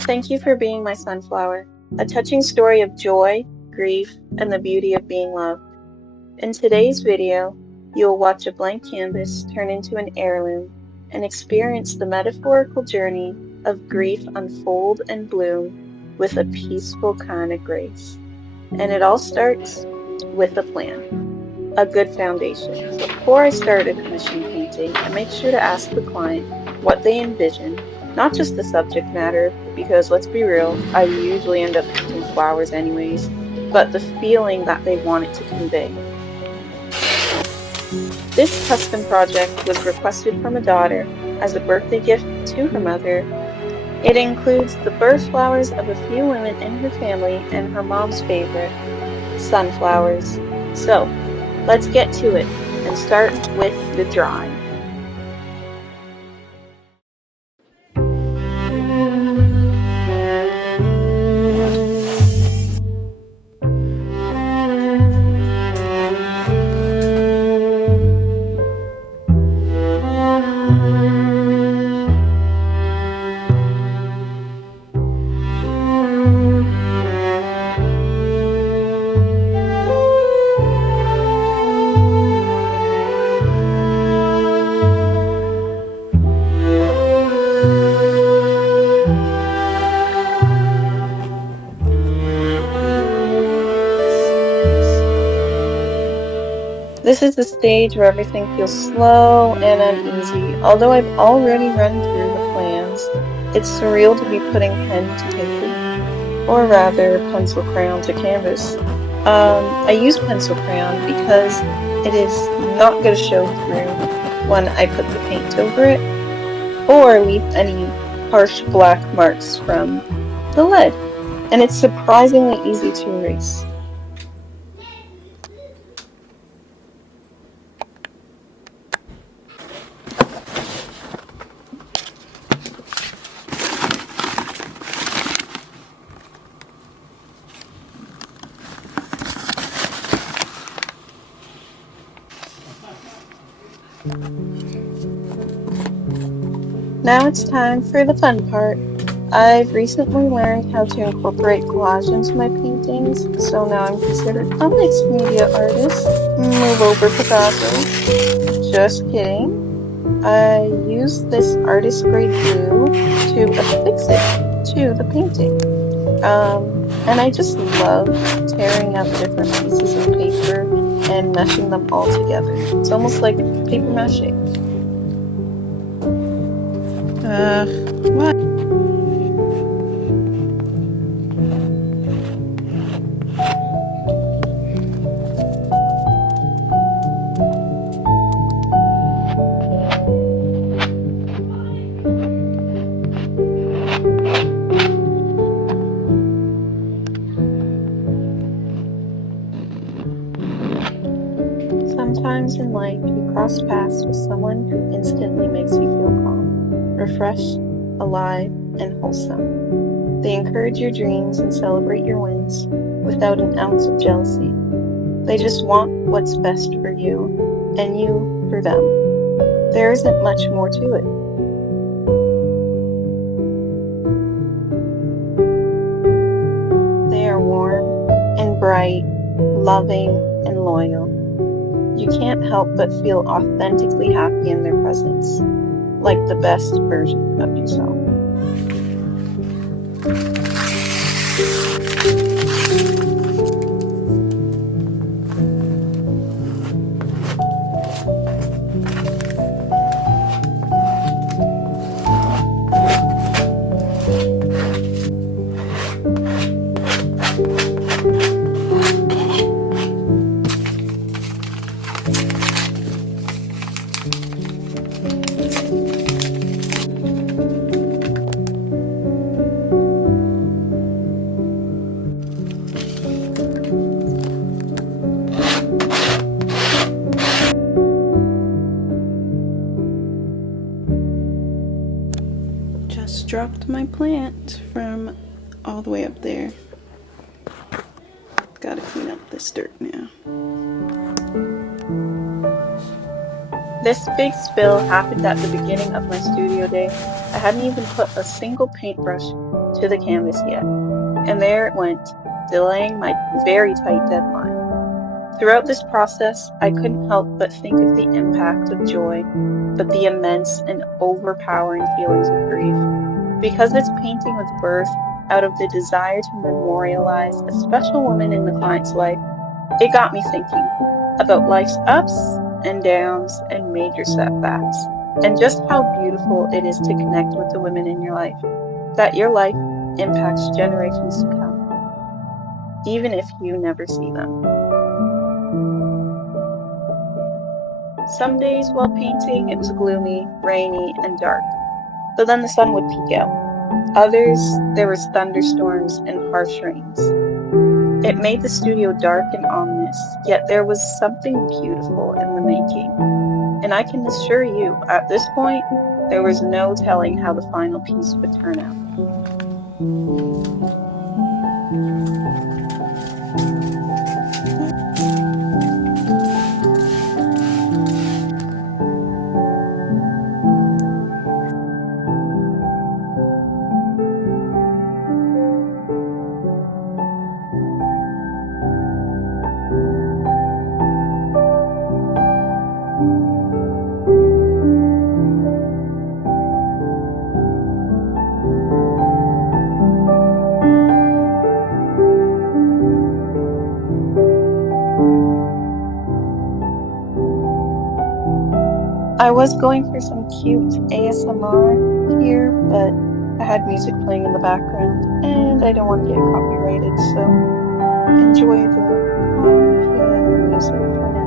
Thank you for being my sunflower, a touching story of joy, grief, and the beauty of being loved. In today's video, you'll watch a blank canvas turn into an heirloom and experience the metaphorical journey of grief unfold and bloom with a peaceful kind of grace. And it all starts with a plan, a good foundation. So before I start a commission painting, I make sure to ask the client what they envision, not just the subject matter, because let's be real, I usually end up painting flowers anyways, but the feeling that they want it to convey. This custom project was requested from a daughter as a birthday gift to her mother. It includes the birth flowers of a few women in her family and her mom's favorite, sunflowers. So, let's get to it and start with the drawing. This is the stage where everything feels slow and uneasy. Although I've already run through the plans, it's surreal to be putting pen to paper, or rather pencil crayon to canvas. I use pencil crayon because it is not going to show through when I put the paint over it, or leave any harsh black marks from the lead, and it's surprisingly easy to erase. Now it's time for the fun part. I've recently learned how to incorporate collage into my paintings, so now I'm considered a mixed media artist. Move over, Picasso. Just kidding. I use this artist grade glue to affix it to the painting. And I just love tearing up different pieces of paper and meshing them all together. It's almost like paper mache. What? Sometimes in life, you cross paths with someone who instantly makes you feel calm, refreshed, alive, and wholesome. They encourage your dreams and celebrate your wins without an ounce of jealousy. They just want what's best for you, and you for them. There isn't much more to it. They are warm and bright, loving and loyal. You can't help but feel authentically happy in their presence, like the best version of yourself. Just dropped my plant from all the way up there. Gotta clean up this dirt now. This big spill happened at the beginning of my studio day. I hadn't even put a single paintbrush to the canvas yet, and there it went, delaying my very tight deadline. Throughout this process, I couldn't help but think of the impact of joy, but the immense and overpowering feelings of grief. Because this painting was birthed out of the desire to memorialize a special woman in the client's life, it got me thinking about life's ups and downs and major setbacks, and just how beautiful it is to connect with the women in your life, that your life impacts generations to come, even if you never see them. Some days while painting, it was gloomy, rainy, and dark, but then the sun would peek out. Others, there was thunderstorms and harsh rains. It made the studio dark and ominous, yet there was something beautiful in the making. And I can assure you, at this point, there was no telling how the final piece would turn out. I was going for some cute ASMR here, but I had music playing in the background, and I don't want to get copyrighted, so enjoy the calm piano music for now.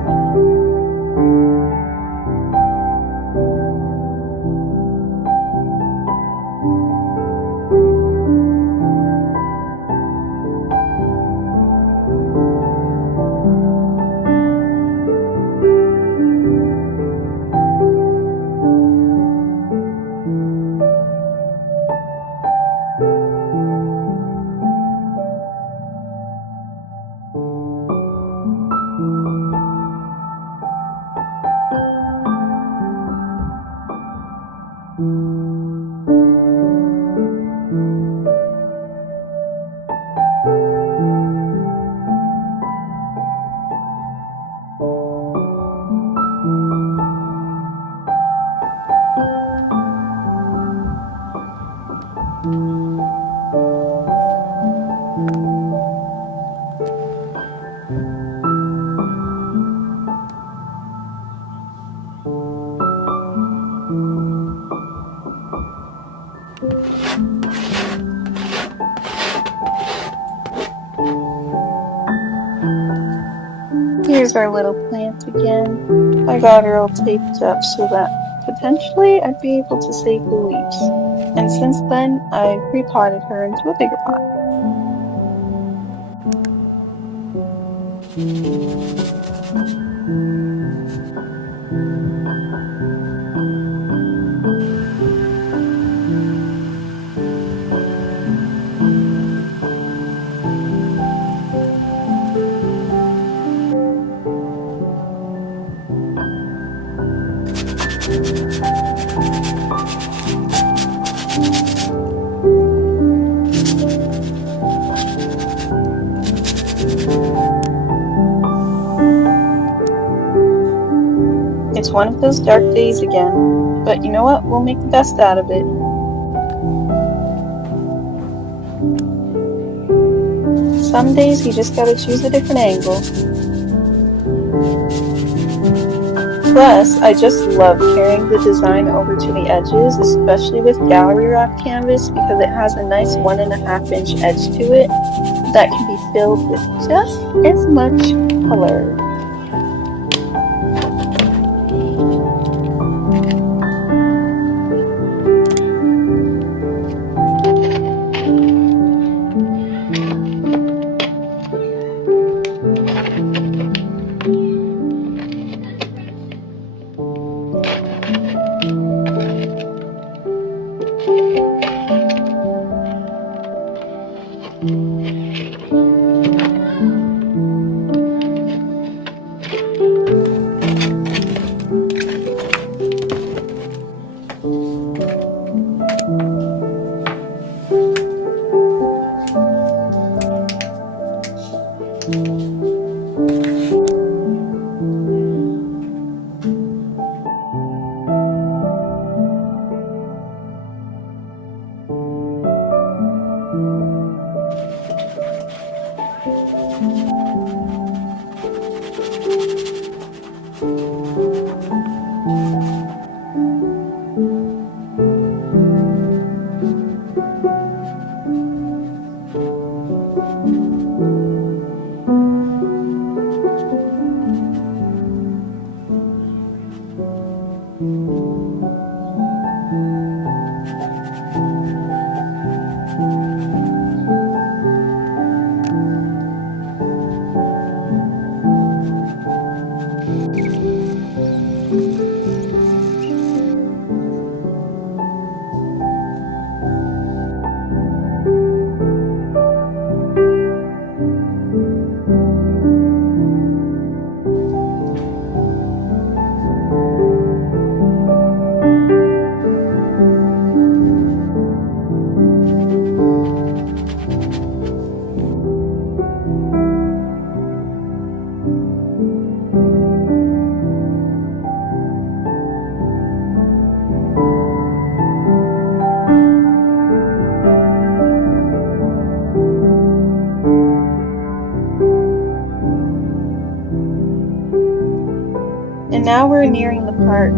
Here's our little plant again. I got her all taped up so that potentially I'd be able to save the leaves. And since then, I've repotted her into a bigger pot. It's one of those dark days again, but you know what? We'll make the best out of it. Some days you just gotta choose a different angle. Plus, I just love carrying the design over to the edges, especially with gallery wrap canvas, because it has a nice 1.5 inch edge to it that can be filled with just as much color. And now we're nearing the part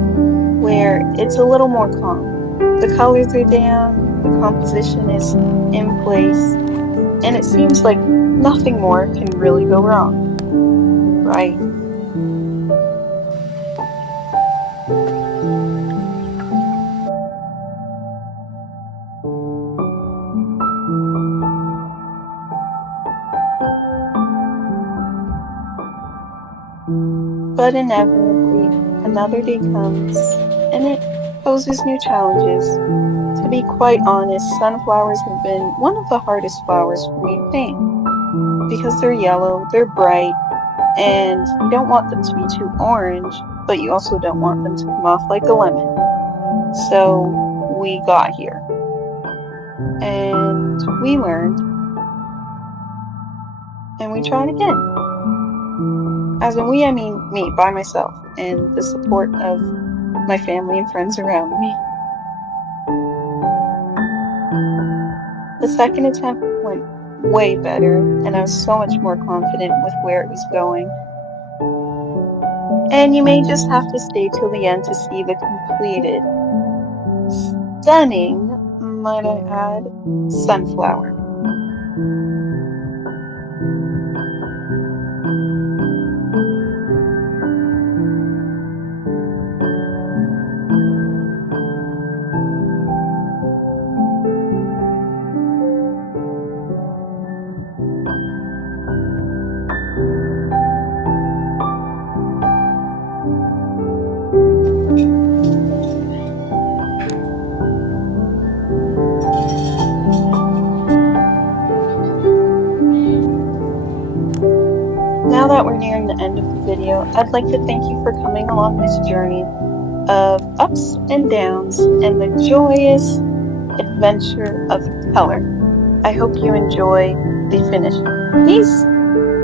where it's a little more calm. The colors are down, the composition is in place, and it seems like nothing more can really go wrong, right? But inevitably, another day comes, and it poses new challenges. To be quite honest, sunflowers have been one of the hardest flowers for me to paint, because they're yellow, they're bright, and you don't want them to be too orange, but you also don't want them to come off like a lemon. So we got here, and we learned, and we tried again. As in we, I mean me, by myself, and the support of my family and friends around me. The second attempt went way better, and I was so much more confident with where it was going. And you may just have to stay till the end to see the completed, stunning, might I add, sunflower. Now that we're nearing the end of the video, I'd like to thank you for coming along this journey of ups and downs and the joyous adventure of color. I hope you enjoy the finished piece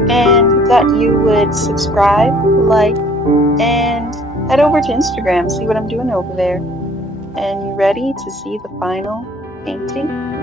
and that you would subscribe, like, and head over to Instagram, see what I'm doing over there. And you ready to see the final painting?